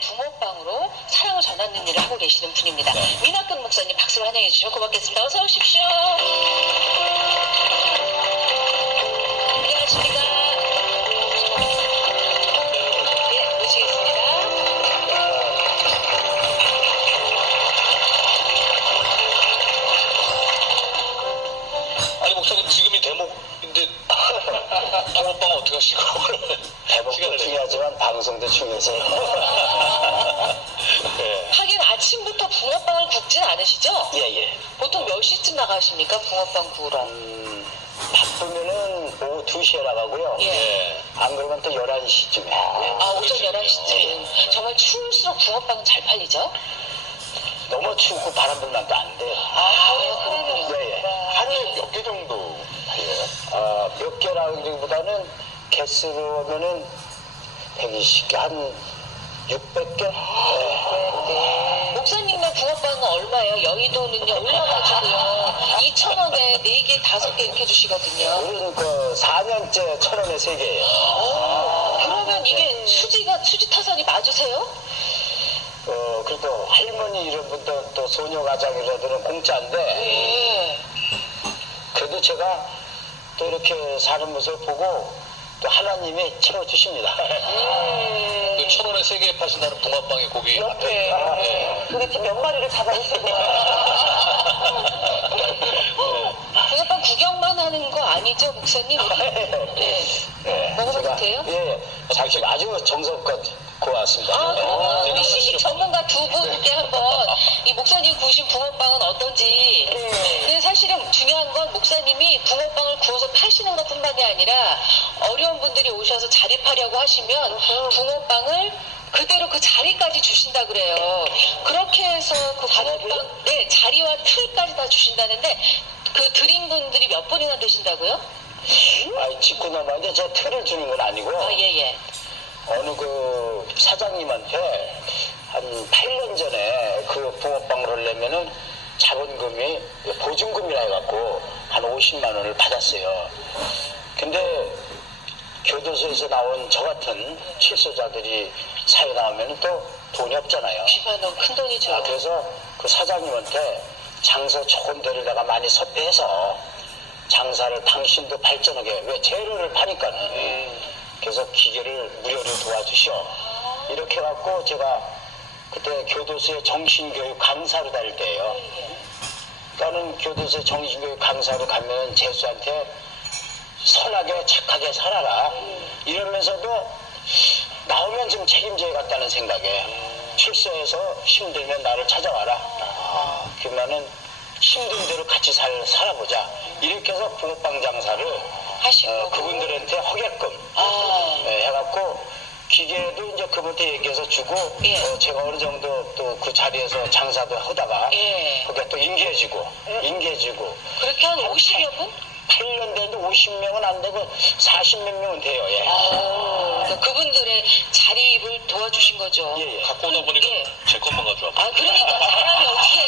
붕어빵으로 사랑을 전하는 일을 하고 계시는 분입니다. 민학근 목사님 박수로 환영해 주시면 고맙겠습니다. 어서 오십시오. 안녕하십니까. 네, 모시겠습니다. 아니 목사님 지금이 대목인데 붕어빵 어떻게 하시고 대목도 중요하지만 방송도 중요해서요. 네. 하긴 아침부터 붕어빵을 굽진 않으시죠? 예예. 보통 몇 시쯤 나가십니까? 붕어빵 구우러. 바쁘면은 오후 2시에 나가고요. 예. 안 그러면 또 11시쯤에. 아, 오전 11시쯤. 정말 추울수록 붕어빵은 잘 팔리죠? 너무 춥고 바람 불면 또 안 돼요. 그렇군요. 예예. 하루에 몇 개 정도 팔려요? 몇 개라기보다는 개수로 하면은 120개, 한 600개? 목사님네 붕어빵은 얼마예요? 여의도는요, 올라가지고요. 2,000원에 4개, 5개 이렇게 주시거든요. 우리는 그 4년째 1,000원에 3개예요. 그러면 이게 수지 타산이 맞으세요? 그래도 할머니 이런 분들 또 소녀가장이라들은 공짜인데, 네. 그래도 제가 또 이렇게 사는 모습을 보고 또 하나님이 채워주십니다. 그 1,000원에 3개 파신다는 붕어빵의 고기 옆에 네. 도대체 몇 마리를 잡아오시고 붕어빵 구경만 하는 거 아니죠, 목사님? 네. 먹어봐도 돼요? 예, 사실 아주 정성껏 구워왔습니다. 아, 그러면 우리 시식 전문가 두 분께 한번 이 목사님 구우신 붕어빵은 어떤지. 근데 사실은 중요한 건 목사님이 붕어빵을 구워서 파시는 것뿐만이 아니라 어려운 분들이 오셔서 자립하려고 하시면 붕어빵을 그대로 그 자리까지 주신다 그래요. 그렇게 해서 그 붕어빵, 네, 자리와 틀까지 다 주신다는데 그 드린 분들이 몇 분이나 되신다고요? 짚고 넘어가는데 제 틀을 주는 건 아니고, 아, 예. 어느 그 사장님한테 한 8년 전에 그 붕어빵을 하려면은 자본금이 보증금이라 해갖고 한 50만 원을 받았어요. 근데 교도소에서 나온 저 같은 실소자들이 사회 나오면 또 돈이 없잖아요. 10만 원 큰 돈이죠. 그래서 그 사장님한테 장사 좋은 데를 내가 많이 섭외해서 장사를 당신도 발전하게, 왜 재료를 파니까는. 그래서 기계를 무료로 도와주셔. 이렇게 해갖고 제가 그때 교도소에 정신교육 강사로 다닐 때예요. 나는 교도소에 정신교육 강사로 가면 재수한테 선하게 착하게 살아라. 이러면서도 나오면 좀 책임져야겠다는 생각에 출소해서 힘들면 나를 찾아와라. 그러면은 힘든 대로 같이 살아보자. 이렇게 해서 붕어빵 장사를 하시고 그분들한테 하게끔 해갖고 기계도 이제 그분한테 얘기해서 주고 제가 어느 정도 또 그 자리에서 장사도 하다가 그게 또 인계해주고 그렇게 한 50여 분? 8년 됐는데 50명은 안 되고 40몇 명은 돼요. 예. 그러니까 그분들의 자립을 도와주신 거죠. 예. 갖고 오다 보니까 제 것만 가져와. 아, 그러니까 사람이 어떻게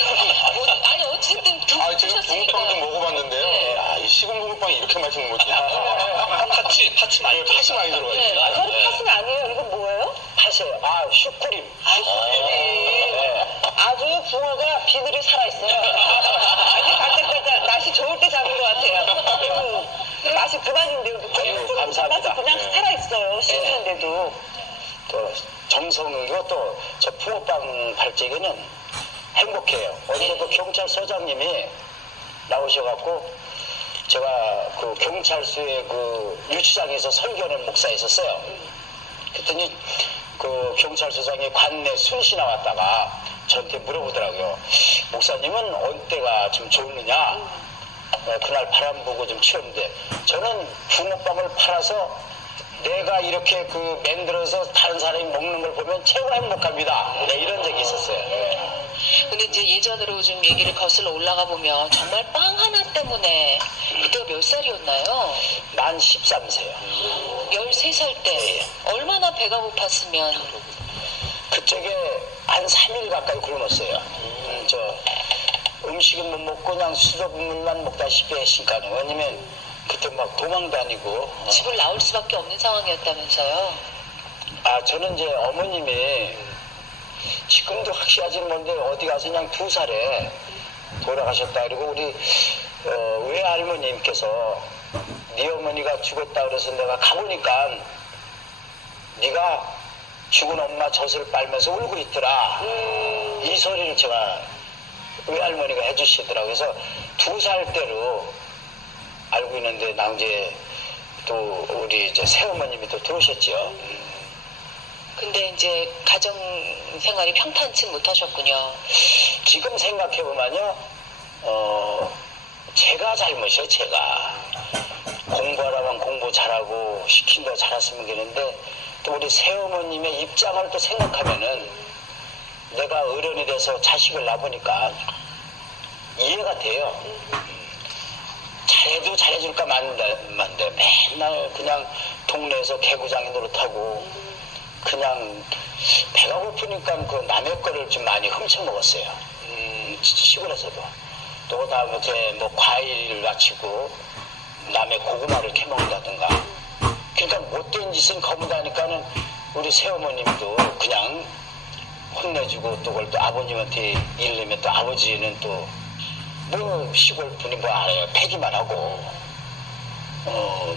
아니 어쨌든 두 분 제가 드셨으니까. 붕어빵 좀 먹어봤는데요. 네. 이 식은 붕어빵이 이렇게 맛있는 거지. 파치 많이 들어가 있어요. 팥은 아니에요. 이건 뭐예요? 하세요. 슈크림. 아주 붕어가 비늘이 살아있어요. 아주 반짝반짝 날씨 좋을 때 잡은 것 같아요. 맛이 그만인데요. 감사합니다. 맛이 그냥 살아있어요. 씹는데도. 또 정성이고 또 저 붕어빵 발제기는 행복해요. 어제 그 경찰서장님이 나오셔갖고 제가 그 경찰서의 그 유치장에서 설교하는 목사 있었어요. 그랬더니 그 경찰서장이 관내 순시 나왔다가 저한테 물어보더라고요. 목사님은 어느 때가 좀 좋느냐? 그날 바람 보고 좀 치웠는데 저는 붕어빵을 팔아서 내가 이렇게 그 만들어서 다른 사람이 먹는 걸 보면 최고 행복합니다. 네, 이런 적이 있었어요. 근데 이제 예전으로 좀 얘기를 거슬러 올라가 보면 정말 빵 하나 때문에 그때가 몇 살이었나요? 만 13세요. 13살 때 얼마나 배가 고팠으면. 그쪽에 한 3일 가까이 굶었어요. 음식은 못 먹고 그냥 수돗물만 먹다시피 했으니까요. 왜냐면 그때 막 도망 다니고. 집을 나올 수밖에 없는 상황이었다면서요? 저는 이제 어머님이 지금도 확실하지는 뭔데 어디 가서 그냥 2살에 돌아가셨다. 그리고 우리 외할머님께서 네 어머니가 죽었다 그래서 내가 가보니까 네가 죽은 엄마 젖을 빨면서 울고 있더라. 이 소리를 제가 외할머니가 해주시더라고요. 그래서 2살 때로 알고 있는데 나 이제 또 우리 이제 새어머님이 또 들어오셨죠. 근데 이제 가정 생활이 평탄치 못하셨군요. 지금 생각해보면요, 제가 잘못이에요, 제가. 공부하라면 공부 잘하고 시킨다 잘했으면 되는데 또 우리 새어머님의 입장을 또 생각하면은 내가 어른이 돼서 자식을 낳으니까 이해가 돼요. 잘해도 잘해줄까 만데 맨날 그냥 동네에서 개구장이 노릇하고 그냥 배가 고프니까 그 남의 거를 좀 많이 훔쳐 먹었어요. 시골에서도. 또 그다음에 뭐 과일을 바치고 남의 고구마를 캐먹는다든가. 그러니까 못된 짓은 거부다니까는 우리 새어머님도 그냥 혼내주고 또 그걸 또 아버님한테 일내면 또 아버지는 또 뭐 시골 분이 뭐 알아요. 패기만 하고.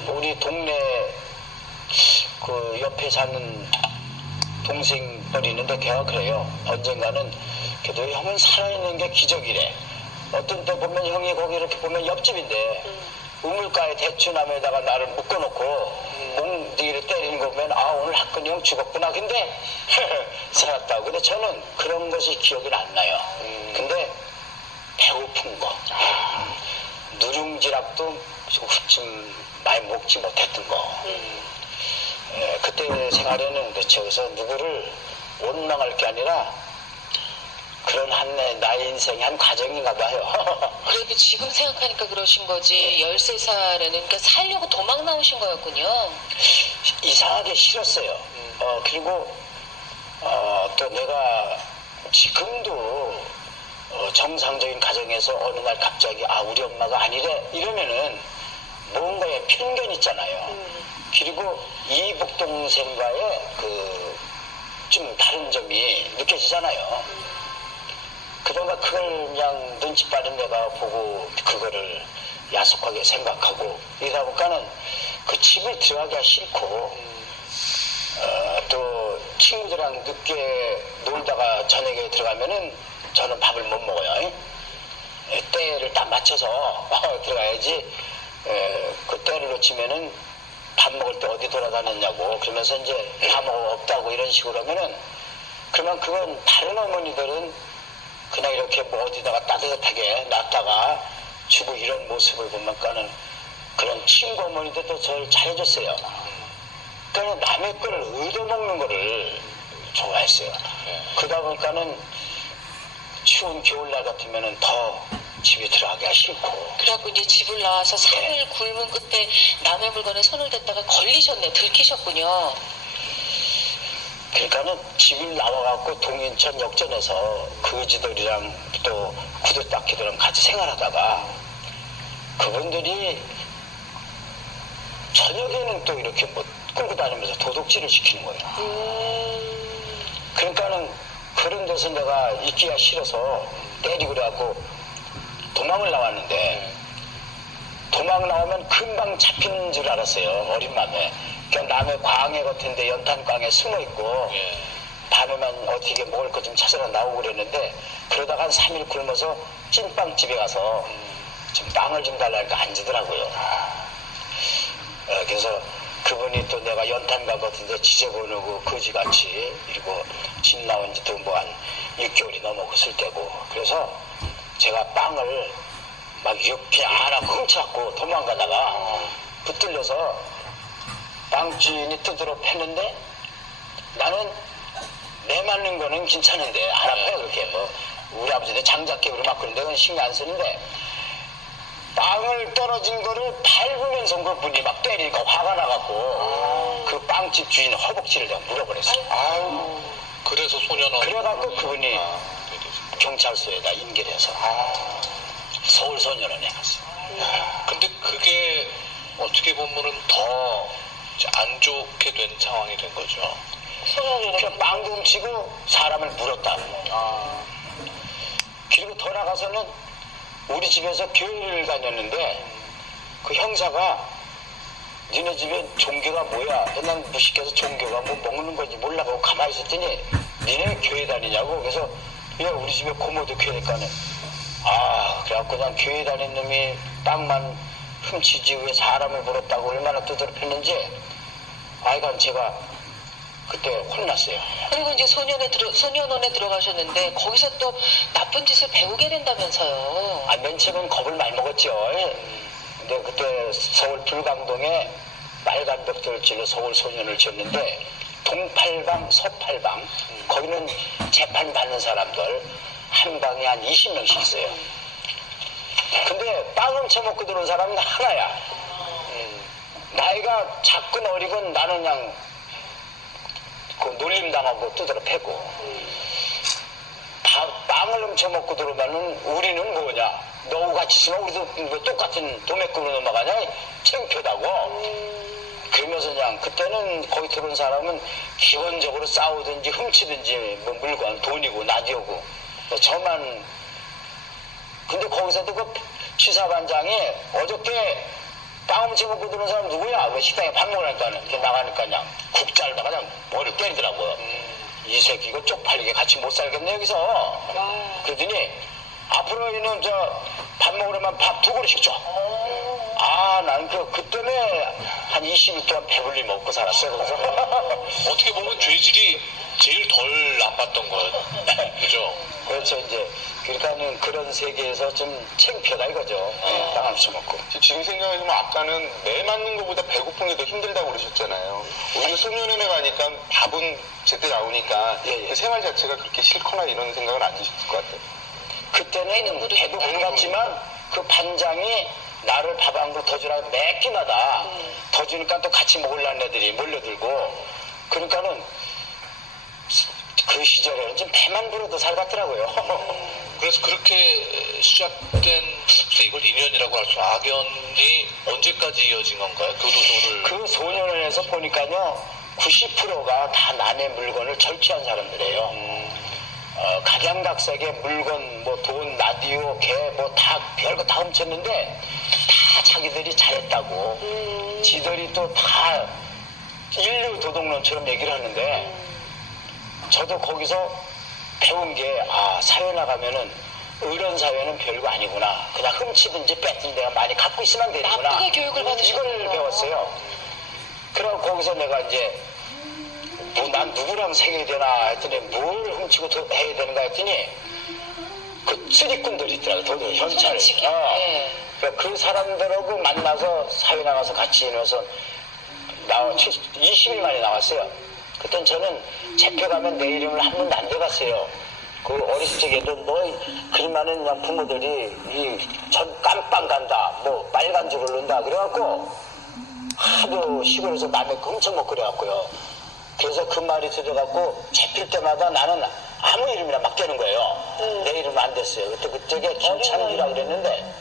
우리 동네 그 옆에 사는 동생뻘이 있는데 걔가 그래요. 언젠가는 그래도 형은 살아있는 게 기적이래. 어떤 때 보면 형이 거기 이렇게 보면 옆집인데 우물가에 대추나무에다가 나를 묶어놓고 몽디를 때리는 거 보면 오늘 학근이 형 죽었구나. 근데 살았다고. 근데 저는 그런 것이 기억이 안 나요. 근데 배고픈 거 누룽지락도 좀 많이 먹지 못했던 거 그때 생활에는 그렇죠. 그래서 누구를 원망할 게 아니라 그런 나의 인생의 한 과정인가 봐요. 그래도 지금 생각하니까 그러신 거지. 13살에는 그러니까 살려고 도망 나오신 거였군요. 이상하게 싫었어요. 그리고 또 내가 지금도 정상적인 가정에서 어느 날 갑자기 우리 엄마가 아니래 이러면은 뭔가에 편견 있잖아요. 그리고 이복 동생과의 그 좀 다른 점이 느껴지잖아요. 그러니까 그걸 그냥 눈치 빠른 내가 보고 그거를 야속하게 생각하고 이러다 보니까는 그 집을 들어가기가 싫고 또 친구들이랑 늦게 놀다가 저녁에 들어가면은 저는 밥을 못 먹어요. 때를 딱 맞춰서 들어가야지. 그 때를 놓치면은 밥 먹을 때 어디 돌아다녔냐고 그러면서 이제 다 먹어 없다고 이런 식으로 하면은 그러면 그건 다른 어머니들은 그냥 이렇게 뭐 어디다가 따뜻하게 놨다가 주고 이런 모습을 보면까는 그런 친구 어머니들도 저를 잘해줬어요. 그러니까 남의 거를 얻어먹는 거를 좋아했어요. 그러다 보니까는 추운 겨울날 같으면은 더 집에 들어가기가 싫고. 그래갖고 이제 집을 나와서 3일 굶은 끝에 남의 물건에 손을 댔다가 걸리셨네. 들키셨군요. 그러니까는 집을 나와갖고 동인천 역전에서 그지들이랑 또 구두닦이들이랑 같이 생활하다가 그분들이 저녁에는 또 이렇게 뭐 끌고 다니면서 도둑질을 시키는 거예요. 그러니까는 그런 데서 내가 있기가 싫어서 때리고 그래갖고 도망을 나왔는데 도망 나오면 금방 잡히는 줄 알았어요. 어린 마음에. 그러니까 남의 광해 같은데 연탄광에 숨어있고 밤에만 어떻게 먹을 거 좀 찾아서 나오고 그랬는데 그러다가 한 3일 굶어서 찐빵집에 가서 좀 빵을 좀 달라니까 안 주더라고요. 그래서 그분이 또 내가 연탄가 같은데 지저분하고 거지같이, 그리고 집 나온 지도 뭐 한 6개월이 넘어갔을 때고, 그래서 제가 빵을 막 이렇게 안 하고 훔쳐갖고 도망가다가 붙들려서 빵주인이 두드러 팼는데, 나는 내 맞는 거는 괜찮은데 안 아파요. 그렇게 뭐 우리 아버지도 장작개구리 막 그런데 그건 신경 안 쓰는데, 빵을 떨어진 거를 밟으면서 그분이 막 때리니까 화가 나갖고 그 빵집 주인 허벅지를 내가 물어버렸어요. 아유, 그래서 소년원. 그래갖고 그분이 네네. 경찰서에다 인계를 해서 서울 소년원에 갔어요. 근데 그게 어떻게 보면은 더 안 좋게 된 상황이 된 거죠. 그냥 빵도 훔치고 사람을 물었다고. 그리고 더 나가서는 우리 집에서 교회를 다녔는데 그 형사가 니네 집에 종교가 뭐야? 난 무식해서 종교가 뭐 먹는 건지 몰라가고 가만히 있었더니 니네 교회 다니냐고. 그래서 야 우리 집에 고모도 교회니까는 그래갖고 난 교회 다닌 놈이 빵만 훔치지 왜 사람을 물었다고 얼마나 두드러 팼는지 아이간 제가 그때 혼났어요. 그리고 이제 소년원에 들어가셨는데 거기서 또 나쁜 짓을 배우게 된다면서요. 맨 처음엔 겁을 많이 먹었죠. 근데 그때 서울 불광동에 빨간 벽돌질로 서울 소년을 지었는데 동팔방, 서팔방 거기는 재판 받는 사람들 한 방에 한 20명씩 있어요. 근데 빵 훔쳐먹고 들어온 사람은 하나야. 나이가 작건 어리건 나는 그냥 그 놀림당하고 두드러 패고 빵을 훔쳐먹고 들어오면은 우리는 뭐냐, 너하고 같이 있으면 우리도 뭐 똑같은 도매급으로 넘어가냐, 창피하다고. 그러면서 그냥 그때는 거기 들어온 사람은 기본적으로 싸우든지 훔치든지 뭐 물건 돈이고 나디오고 저만. 근데 거기서도 그 취사반장이 어저께 빵 훔쳐먹고 들어온 사람 누구야? 왜 식당에 밥 먹으니까는 이렇게 나가니까 그냥 국 잘다가 그냥 머리를 때리더라고요. 이 새끼 이거 쪽팔리게 같이 못 살겠네 여기서. 그러더니 앞으로 이놈 저 밥 먹으려면 밥 2그릇씩 줘. 난 그 때문에 한 20일 동안 배불리 먹고 살았어요. 그래서 어떻게 보면 죄질이 제일 덜 나빴던 거예요. 그죠? 그렇죠. 이제 그러니까는 그런 세계에서 좀 창피하다 이거죠. 빵 훔쳐먹고. 지금 생각해보면 아까는 매 맞는 것보다 배고픈 게 더 힘들다고 그러셨잖아요. 오히려 소년원에 가니까 밥은 제때 나오니까 예. 그 생활 자체가 그렇게 싫거나 이런 생각은 안 드셨을 것 같아요. 그때는 배도 고팠지만 그 반장이 나를 밥 한 그릇 더 주라고 매 끼마다 더 주니까 또 같이 먹으려는 애들이 몰려들고, 그러니까는 그 시절에는 좀 배만 불어도 살같더라고요. 그래서 그렇게 시작된, 글쎄 이걸 인연이라고 할 수, 악연이 언제까지 이어진 건가요? 교도소를. 그 소년원에서 보니까요 90%가 다 남의 물건을 절취한 사람들이에요. 각양각색의 물건, 뭐 돈, 라디오, 개, 뭐 다 별거 다 훔쳤는데 다 자기들이 잘했다고. 지들이 또 다 인류 도둑놈처럼 얘기를 하는데, 저도 거기서 배운 게 사회 나가면은 이런 사회는 별거 아니구나. 그냥 훔치든지 뺏든지 내가 많이 갖고 있으면 되는구나. 나쁘게 교육을 받으셨구나. 이걸 배웠어요. 그러고 거기서 내가 이제 난 누구랑 생각이 되나 했더니 뭘 훔치고 해야 되는가 했더니 그 쓰리꾼들이 있더라고요. 도둑, 현찰. 소리치기. 네. 그 사람들하고 만나서 사회 나가서 같이 지내서 20일 만에 나왔어요. 그땐 저는 잡혀가면 내 이름을 한 번도 안 대봤어요. 그 어렸을 적에도 너 그러면은 그냥 부모들이 전 깜빵 간다, 뭐 빨간 줄 흐른다 그래갖고 하도 시골에서 남의 거 훔쳐먹고 그래갖고요. 그래서 그 말이 들어갖고 잡힐 때마다 나는 아무 이름이나 막 대는 거예요. 내 이름 안 됐어요. 그때 김창기라고 그랬는데,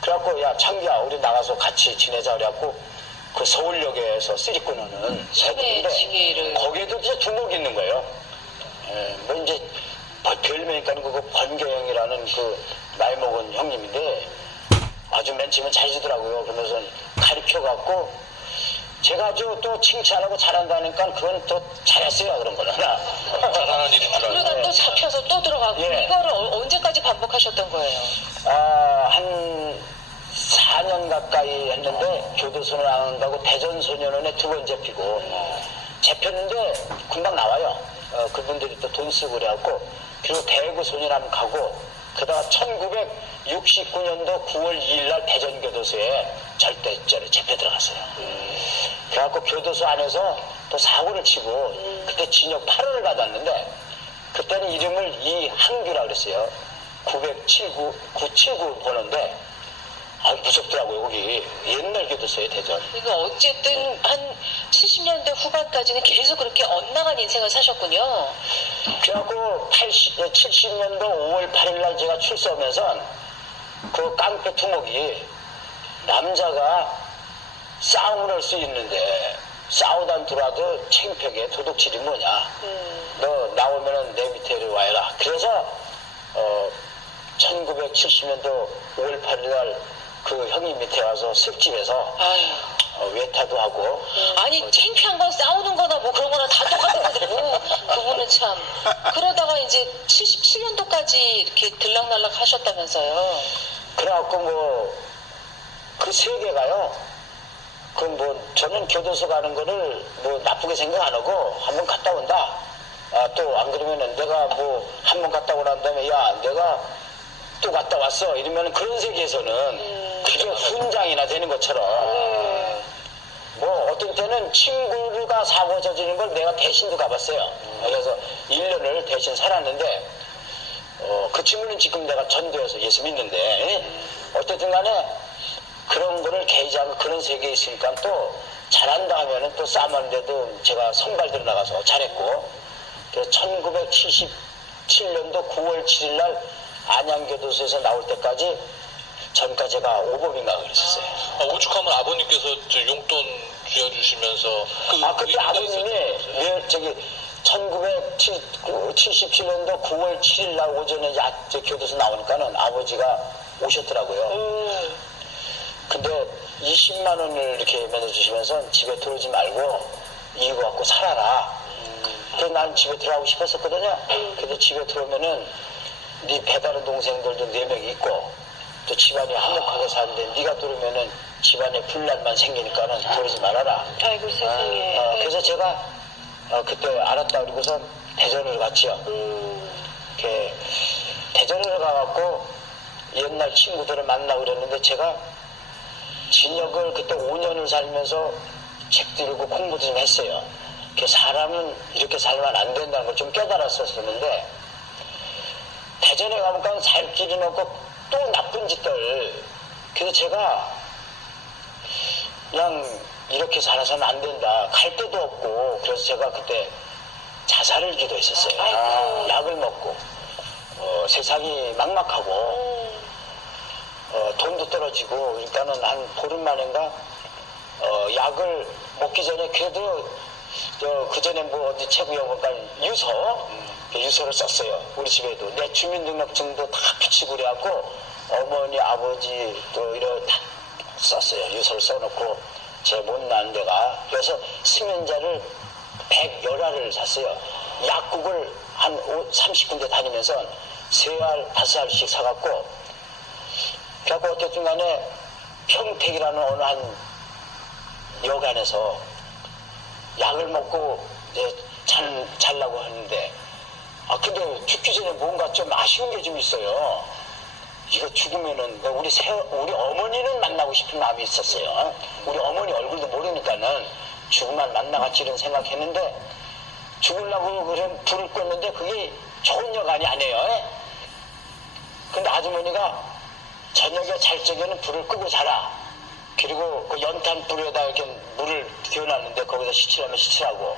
그래갖고 야 창기야 우리 나가서 같이 지내자 그래갖고 그 서울역에서 쓰리꾼하는 새들인데 거기에도 이제 두목이 있는 거예요. 뭐 이제 별명이니까 그거 권계영이라는 그 나이 먹은 형님인데 아주 맨 처음에 잘해주더라고요. 그러면서 가르쳐갖고 제가 아주 또 칭찬하고 잘한다니까 그건 또 잘했어요. 그런 거는. 잘하는 일인 줄 알고. 그러다 또 잡혀서 또 들어가고. 예. 이거를 언제까지 반복하셨던 거예요? 한 4년 가까이 가까이 했는데 교도소는 안 가고 대전소년원에 2번 잡히고 잡혔는데 금방 나와요. 그분들이 또 돈 쓰고 그래갖고 그리고 대구 소년원 가고 그러다가 1969년도 9월 2일 날 대전교도소에 절대절에 잡혀 들어갔어요. 그래갖고 교도소 안에서 또 사고를 치고 그때 징역 8월을 받았는데 그때는 이름을 이한규라 그랬어요. 979 번호인데 무섭더라고요. 거기 옛날 교도소에 대전. 그러니까 어쨌든 한 70년대 후반까지는 계속 그렇게 엇나간 인생을 사셨군요. 그래갖고 70년도 5월 8일 날 제가 출소하면서 그 깡패 두목이 남자가 싸움을 할 수 있는데 싸우다 들어와도 창피하게 도둑질이 뭐냐. 너 나오면은 내 밑에 와라. 그래서 1970년도 5월 8일 날 그 형님 밑에 와서 습집에서 외타도 하고. 아니 창피한 건 싸우는 거나 뭐 그런 거나 다 똑같은 건데 뭐 그분은 참. 그러다가 이제 77년도까지 이렇게 들락날락 하셨다면서요. 그래갖고 뭐 그 세계가요. 그 뭐 저는 교도소 가는 거를 뭐 나쁘게 생각 안 하고 한번 갔다 온다. 또 안 그러면은 내가 뭐 한번 갔다 오란 다음에 야 내가 또 갔다 왔어 이러면 그런 세계에서는 그게 훈장이나 되는 것처럼 뭐 어떤 때는 친구가 사고 저지른 걸 내가 대신도 가봤어요. 그래서 1년을 대신 살았는데 그 친구는 지금 내가 전도해서 예수 믿는데 어쨌든 간에 그런 거를 개의지하고 그런 세계에 있으니까 또 잘한다 하면은 또 싸움하는데도 제가 선발들어 나가서 잘했고 1977년도 9월 7일 날 안양교도소에서 나올 때까지 전까 제가 오범인가 그랬었어요. 오죽하면 아버님께서 저 용돈 쥐어주시면서 그때 아버님이 저기 1977년도 9월 7일 날 오전에 교도소 나오니까는 아버지가 오셨더라고요. 근데 20만 원을 이렇게 매겨주시면서 집에 들어오지 말고 이거 갖고 살아라. 그래서 난 집에 들어가고 싶었었거든요. 근데 집에 들어오면은 네 배다른 동생들도 4명 있고 또 집안이 한몫하게 사는데 네가 들어오면은 집안에 분란만 생기니까는 들어오지 말아라. 아이고 세상에. 그래서 제가 그때 알았다 그러고서 대전을 갔지요. 이렇게 대전을 가갖고 옛날 친구들을 만나고 그랬는데 제가 진역을 그때 5년을 살면서 책도 읽고 공부도 좀 했어요. 사람은 이렇게 살면 안 된다는 걸 좀 깨달았었는데 대전에 가면 그냥 살 길은 없고 또 나쁜 짓들. 그래서 제가 그냥 이렇게 살아서는 안 된다. 갈 데도 없고 그래서 제가 그때 자살을 기도했었어요. 약을 먹고 세상이 막막하고 돈도 떨어지고 그러니까는 한 보름 만인가 약을 먹기 전에 그래도 그 전에 뭐 어디 최고위원 보니까 유서를 썼어요. 우리 집에도 내 주민등록증도 다 붙이고 그래갖고 어머니 아버지 또 이런 다 썼어요. 유서를 써놓고 제 못난 데가 그래서 수면제를 110알을 샀어요. 약국을 한 30군데 다니면서 3알 5알씩 사갖고 그래갖고 어쨌든 간에 평택이라는 어느 한 여관에서 약을 먹고 이제 자려고 하는데 근데 죽기 전에 뭔가 좀 아쉬운 게 좀 있어요. 이거 죽으면은 우리 어머니는 만나고 싶은 마음이 있었어요. 우리 어머니 얼굴도 모르니까는 죽으면 만나같이 이런 생각했는데 죽으려고 그런 불을 껐는데 그게 좋은 여간이 아니에요. 근데 아주머니가 저녁에 잘 적에는 불을 끄고 자라. 그리고 그 연탄 불에다 이렇게 물을 데워놨는데 거기서 시치라면 시치라고.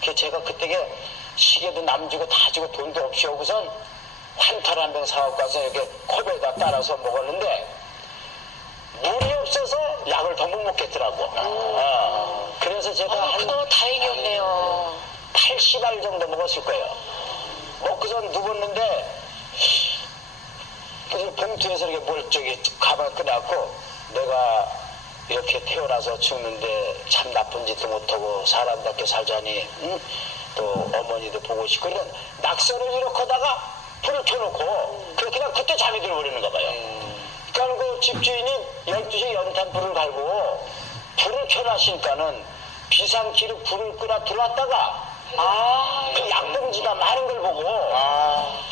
그래서 제가 그때게 시계도 남주고 다 주고 돈도 없이 오고선 환타를 한 병 사갖고 와서 이렇게 컵에다 따라서 먹었는데 물이 없어서 약을 더 못 먹겠더라고. 그래서 제가 그나마 다행이었네요. 80알 정도 먹었을 거예요. 먹고선 누웠는데 그래서 봉투에서 이렇게 뭘 가방 꺼내갖고 내가 이렇게 태어나서 죽는데 참 나쁜 짓도 못하고 사람답게 살자니 또 어머니도 보고 싶고 그런 낙서를 이렇게 하다가 불을 켜놓고 그냥 그때 잠이 들어버리는가 봐요. 그러니까 그 집주인이 12시에 연탄불을 켜놨으니까는 비상키로 불을 끄나 들어왔다가 그 약봉지가 많은 걸 보고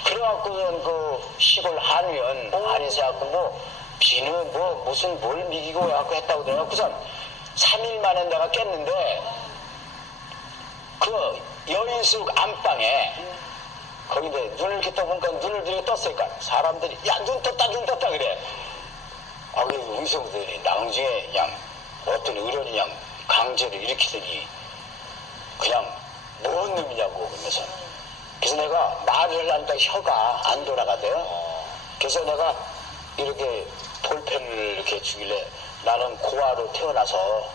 그래갖고는 그 시골 한의원 해갖고 뭐 비는 뭐 무슨 뭘 미기고 해갖고 했다고 그래갖고선 3일 만에 내가 깼는데 그 여인숙 안방에 거기데 눈을 이렇게 떠보니까 눈을 들게 떴으니까 사람들이 야 눈 떴다 그래. 아 그 의성들이 나중에 그냥 어떤 의원이 그냥 강제로 일으키더니 그냥 뭔 놈이냐고 그러면서 그래서 내가 말을 하려니까 혀가 안 돌아가대요. 그래서 내가 이렇게 볼펜을 이렇게 주길래 나는 고아로 태어나서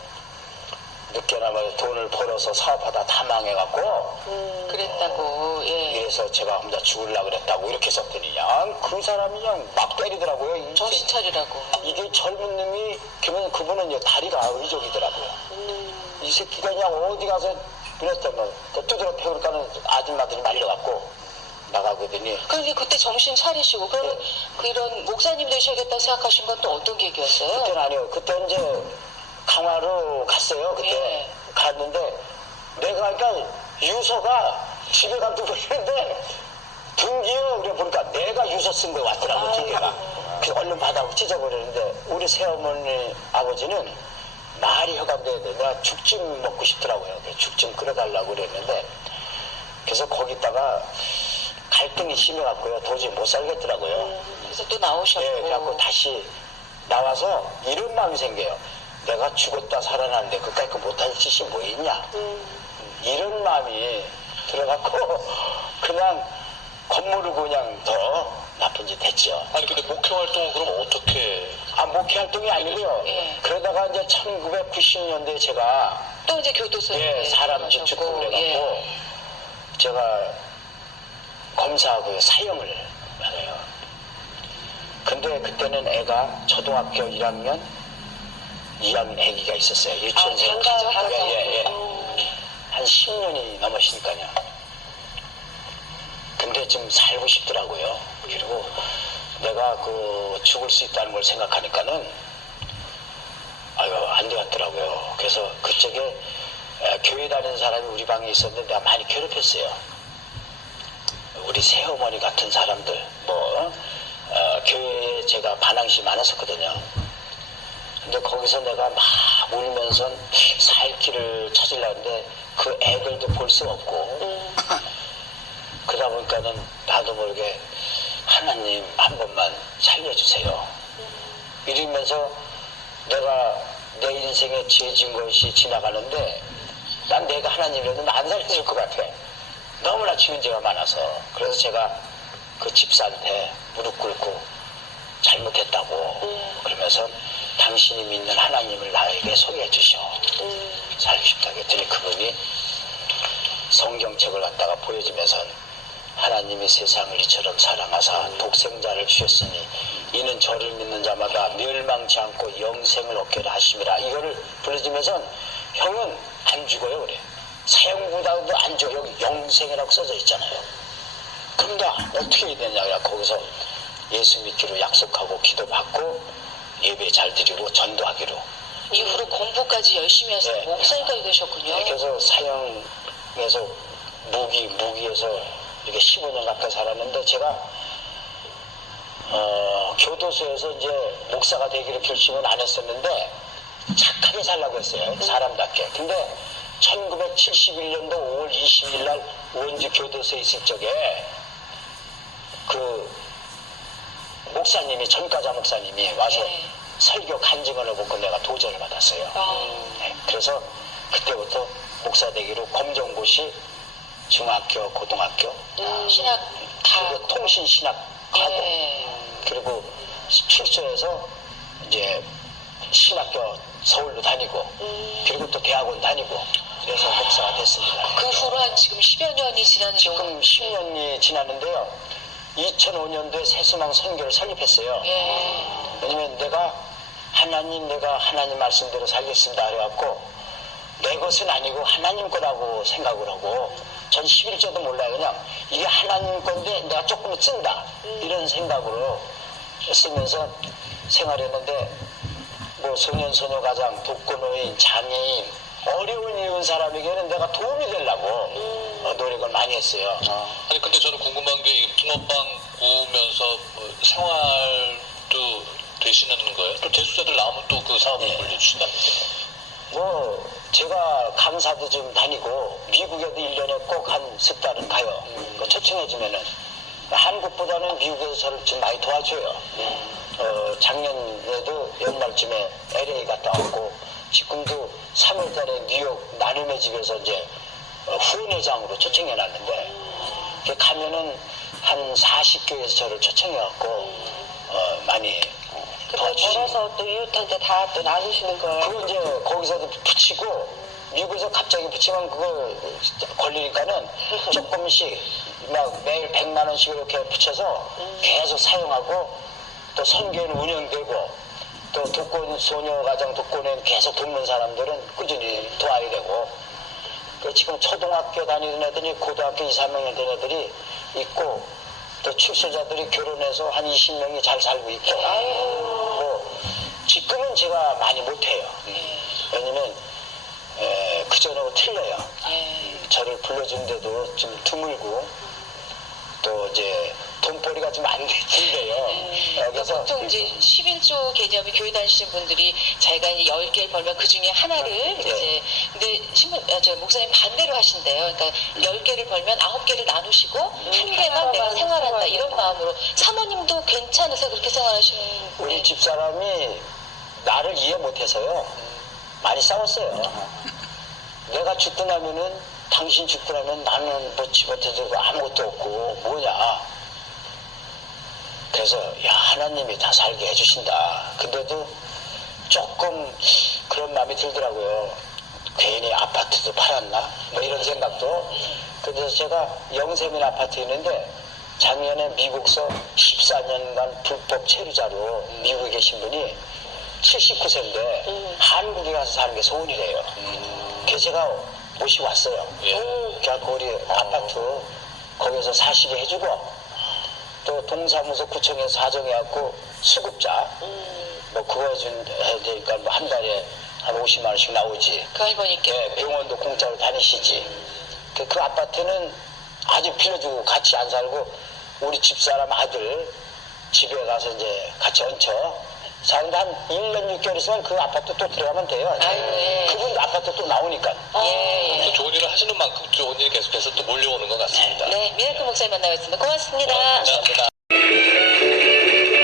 늦게나마 돈을 벌어서 사업하다 다 망해갖고 그랬다고. 예. 이래서 제가 혼자 죽으려고 그랬다고 이렇게 썼더니 그냥 그 사람이 그냥 막 때리더라고요. 정신 차리라고. 이게 젊은 놈이 그분은 이제 다리가 의족이더라고요. 이 새끼가 그냥 어디 가서 그랬다면 두드려 패우니까는 아줌마들이 말려갖고 나가거든요. 그런데 그때 정신 차리시고 그러면 이런 목사님 되셔야겠다 생각하신 건 또 어떤 계기였어요? 그때는 아니요. 그때 이제 강화로 갔어요. 그때 예. 갔는데 내가 그러니까 유서가 집에 가도 보이는데 등기요. 그래 보니까 내가 유서 쓴 거 왔더라고 두 개가. 그래서 얼른 받아고 찢어버렸는데 우리 새어머니 아버지는 말이 혀가 안 되는데 내가 죽찜 먹고 싶더라고요. 죽찜 끓여달라고 그랬는데 그래서 거기다가 갈등이 심해갖고요. 도저히 못 살겠더라고요. 그래서 또 나오셨고. 예, 그래갖고 다시 나와서 이런 마음이 생겨요. 내가 죽었다 살아났는데 그까짓 거 못할 짓이 뭐 있냐. 이런 마음이 들어갖고 그냥 겁모르고 그냥 더 나쁜 짓 했죠. 아니 근데 목회 활동은 그럼 어떻게? 목회 활동이 아니고요. 예. 그러다가 이제 1990년대에 제가 또 이제 교도소에 사람 주축을 해갖고 제가 검사하고 사형을 받아요. 근데 그때는 애가 초등학교 1학년, 2학년 애기가 있었어요. 유치원생. 예. 한 10년이 넘었으니까요. 근데 좀 살고 싶더라고요. 그리고 내가 그 죽을 수 있다는 걸 생각하니까는 안 되겠더라고요. 그래서 그쪽에 교회 다니는 사람이 우리 방에 있었는데 내가 많이 괴롭혔어요. 우리 새어머니 같은 사람들 교회에 제가 반항심이 많았었거든요. 근데 거기서 내가 막 울면서 살 길을 찾으려고 했는데 그 애들도 볼 수 없고 그러다 보니까는 나도 모르게 하나님 한 번만 살려주세요. 이러면서 내가 내 인생에 죄진 것이 지나가는데 난 내가 하나님이라도 안 살려줄 것 같아. 너무나 지은 죄가 많아서. 그래서 제가 그 집사한테 무릎 꿇고 잘못했다고 그러면서 당신이 믿는 하나님을 나에게 소개해 주셔. 살고 싶다고 했더니 그분이 성경책을 갖다가 보여주면서 하나님이 세상을 이처럼 사랑하사 독생자를 주셨으니 이는 저를 믿는 자마다 멸망치 않고 영생을 얻게 하심이라. 이거를 불러주면서 형은 안 죽어요 그래. 사형보다도 안 죽어. 여기 영생이라고 써져 있잖아요. 그럼 나 어떻게 해야 되냐. 거기서 예수 믿기로 약속하고 기도받고 예배 잘 드리고 전도하기로. 이후로 공부까지 열심히 하셔서 네. 목사님까지 되셨군요. 네, 그래서 사형에서 무기에서 이렇게 15년 가까이 살았는데 제가 교도소에서 이제 목사가 되기로 결심은 안 했었는데 착하게 살라고 했어요. 사람답게. 근데 1971년도 5월 20일 날 원주 교도소에 있을 적에 그 목사님이 전과자 목사님이 와서 설교 간증을 하고 내가 도전을 받았어요. 네, 그래서 그때부터 목사 되기로 검정고시 중학교, 고등학교, 신학 다 그리고 통신 신학하고 그리고 출소해서 이제 신학교 서울로 다니고 그리고 또 대학원 다니고 그래서 목사가 됐습니다. 그 후로 한 지금 10여 년이 지나는 지금 10년이 지났는데요. 2005년도에 새수망 선교를 설립했어요. 왜냐면 내가 하나님 말씀대로 살겠습니다 그래갖고 내 것은 아니고 하나님 거라고 생각을 하고 전 11조도 몰라요. 그냥 이게 하나님 건데 내가 조금 쓴다 이런 생각으로 쓰면서 생활했는데 또 소년소녀가장, 독거노인, 장애인, 어려운 이웃 사람에게는 내가 도움이 되려고 노력을 많이 했어요. 아니 근데 저는 궁금한 게 이 붕어빵 구우면서 뭐 생활도 되시는 거예요? 또 대수자들 나오면 또 그 사업을 물려주신답니다. 뭐 제가 감사도 좀 다니고 미국에도 1년에 꼭 한 10달은 가요. 초청해주면은 한국보다는 미국에서 저를 좀 많이 도와줘요. 작년에도 연말쯤에 LA 갔다 왔고 지금도 3월달에 뉴욕 나눔의 집에서 이제 후원회장으로 초청해놨는데 가면은 한 40교에서 저를 초청해갖고 많이 도와주시고 걸어서 또 이웃한테 다 또 나누시는 거예요. 그거 이제 거기서도 붙이고 미국에서 갑자기 붙이면 그거 걸리니까는 조금씩 막 매일 100만 원씩 이렇게 붙여서 계속 사용하고 또 선교는 운영되고 또 독거노인 소녀가정 독거노인 계속 돕는 사람들은 꾸준히 도와야 되고 지금 초등학교 다니는 애들이 고등학교 2, 3학년 된 애들이 있고 또 출소자들이 결혼해서 한 20명이 잘 살고 있고 뭐 지금은 제가 많이 못해요. 왜냐면 그전하고 틀려요. 저를 불러준데도 좀 드물고 또 이제 돈벌이가 좀 안 된대요. 그래서 보통 이제 11조 개념이 교회 다니시는 분들이 자기가 이제 10개를 벌면 그 중에 하나를 이제 근데 목사님 반대로 하신대요. 그러니까 10개를 벌면 9개를 나누시고 한 개만 내가 생활한다 이런 마음으로 사모님도 괜찮으세요? 그렇게 생활하시는 우리 집사람이 나를 이해 못해서요. 많이 싸웠어요. 내가 죽고 나면은 당신 죽고 나면 나는 뭐 집어쳐주고 아무것도 없고 뭐냐. 그래서 야 하나님이 다 살게 해주신다. 근데도 조금 그런 마음이 들더라고요. 괜히 아파트도 팔았나? 뭐 이런 생각도. 그래서 제가 영세민 아파트에 있는데 작년에 미국서 14년간 불법 체류자로 미국에 계신 분이 79세인데 한국에 가서 사는 게 소원이래요. 그래서 제가 모시고 왔어요. 그래갖고 우리 아파트 거기서 사시게 해주고 또 동사무소 구청에서 사정해갖고 수급자 뭐 그거 해야 되니까 뭐 한 달에 한 50만 원씩 나오지. 그 할머니께 네, 병원도 공짜로 다니시지. 그 아파트는 아직 빌려주고 같이 안 살고 우리 집사람 아들 집에 가서 이제 같이 얹혀 사는데 한 1년 6개월 있으면 그 아파트 또 들어가면 돼요. 그분도 아파트 또 나오니까. 또 좋은 일을 하시는 만큼 좋은 일이 계속해서 또 몰려오는 것 같습니다. 네, 미라클 목사님 만나봤습니다. 고맙습니다. 감사합니다.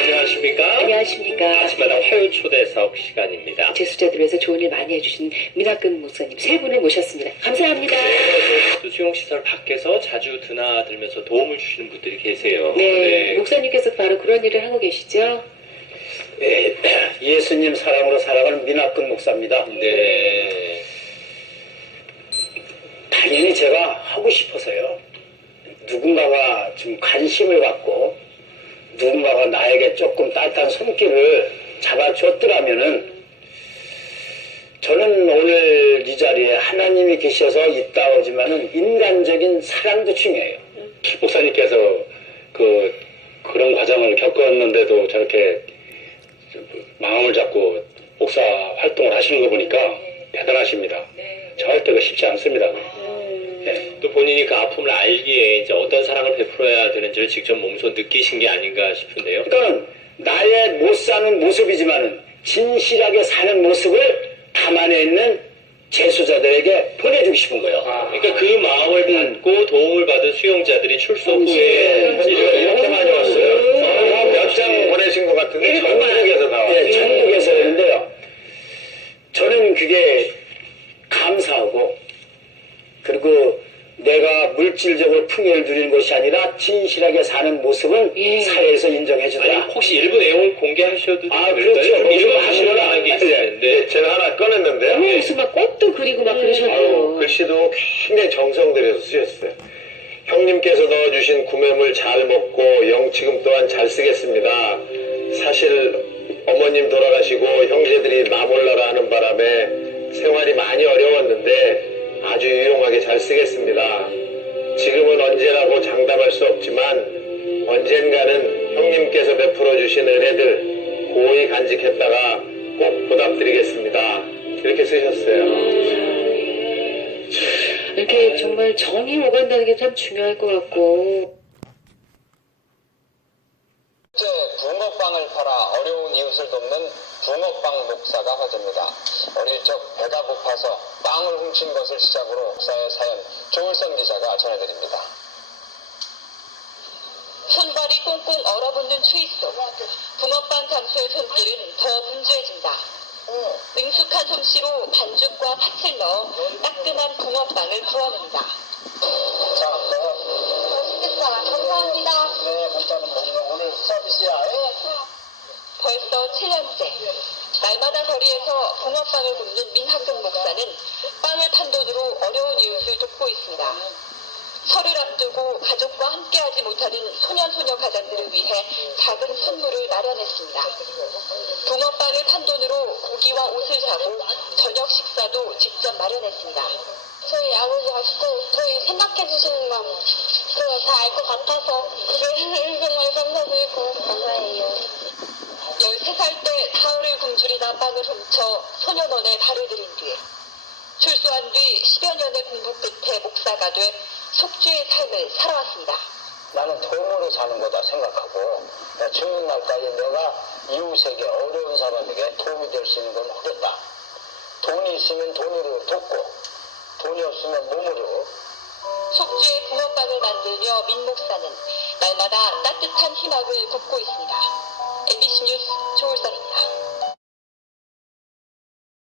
안녕하십니까? 안녕하십니까. 아침마다 화요 초대석 시간입니다. 재수자들 위해서 좋은 일 많이 해주신 미나근 목사님 세 분을 모셨습니다. 감사합니다. 또 수용시설 밖에서 자주 드나들면서 도움을 주시는 분들이 계세요. 네, 목사님께서 바로 그런 일을 하고 계시죠? 네, 예수님 사랑으로 살아가는 미나근 목사입니다. 네. 당연히 제가 하고 싶어서요. 누군가가 좀 관심을 갖고 누군가가 나에게 조금 따뜻한 손길을 잡아줬더라면은 저는 오늘 이 자리에 하나님이 계셔서 있다 오지만은 인간적인 사랑도 중요해요. 목사님께서 그런 과정을 겪었는데도 저렇게 마음을 잡고 목사 활동을 하시는 거 보니까 대단하십니다. 절대 그 쉽지 않습니다. 네. 또 본인이 그 아픔을 알기에 이제 어떤 사랑을 베풀어야 되는지를 직접 몸소 느끼신 게 아닌가 싶은데요. 그러니까 나의 못 사는 모습이지만은 진실하게 사는 모습을 담아내 있는 재수자들에게 보내주고 싶은 거예요. 그러니까 그 마음을 받고 도움을 받은 수용자들이 출소 후에 이렇게 많이 왔어요. 몇 장 보내신 것 같은데 전국에서 나와요. 네, 전국에서 했는데요. 저는 그게 감사하고 그리고 내가 물질적으로 풍요를 누리는 것이 아니라 진실하게 사는 모습은 사회에서 인정해 주더라. 아니, 혹시 일부 내용을 공개하셔도 그렇죠. 좀 일부 그렇죠. 하시는 만한 게 있을 텐데. 제가 하나 꺼냈는데요. 무슨 막 꽃도 그리고 막 그러셨대요. 글씨도 굉장히 정성 들여서 쓰셨어요. 형님께서 넣어주신 구매물 잘 먹고 영치금 또한 잘 쓰겠습니다. 사실 어머님 돌아가시고 형제들이 나 몰라라 하는 바람에 생활이 많이 어려웠는데 아주 유용하게 잘 쓰겠습니다. 지금은 언제라고 장담할 수 없지만 언젠가는 형님께서 베풀어 주신 은혜들 고이 간직했다가 꼭 보답드리겠습니다. 이렇게 쓰셨어요. 이렇게 정말 정이 오간다는 게 참 중요할 것 같고. 이제 붕어빵을 팔아 어려운 이웃을 돕는 붕어빵 목사가 화제입니다. 어릴 적 배가 고파서 빵을 훔친 것을 시작으로 목사의 사연 조을선 기자가 전해드립니다. 손발이 꽁꽁 얼어붙는 추위 속 붕어빵 장수의 손길은 더 분주해진다. 능숙한 솜씨로 반죽과 팥을 넣어 따끈한 붕어빵을 구워낸다. 자, 맛있겠다. 감사합니다. 네, 문자는 오늘 서비스야. 벌써 7년째 날마다 거리에서 붕어빵을 굽는 민학근 목사는 빵을 판 돈으로 어려운 이웃을 돕고 있습니다. 설을 앞두고 가족과 함께하지 못하는 소년소녀 가장들을 위해 작은 선물을 마련했습니다. 붕어빵을 판 돈으로 고기와 옷을 사고 저녁 식사도 직접 마련했습니다. 저희 아버지 아시고 저희 생각해 주시는 마음 그거 다 알 것 같아서 그게 정말 감사드리고 감사해요. 13살 때 타올을 굶주리다 빵을 훔쳐 소년원에 발을 들인 뒤 출소한 뒤 10여 년의 공부 끝에 목사가 돼 속죄의 삶을 살아왔습니다. 나는 돈으로 사는 거다 생각하고 죽는 날까지 내가 이웃에게 어려운 사람에게 도움이 될 수 있는 건 하겠다. 돈이 있으면 돈으로 돕고 돈이 없으면 몸으로. 속죄의 붕어빵을 만들며 민 목사는 날마다 따뜻한 희망을 굽고 있습니다. MBC 뉴스 조울선입니다.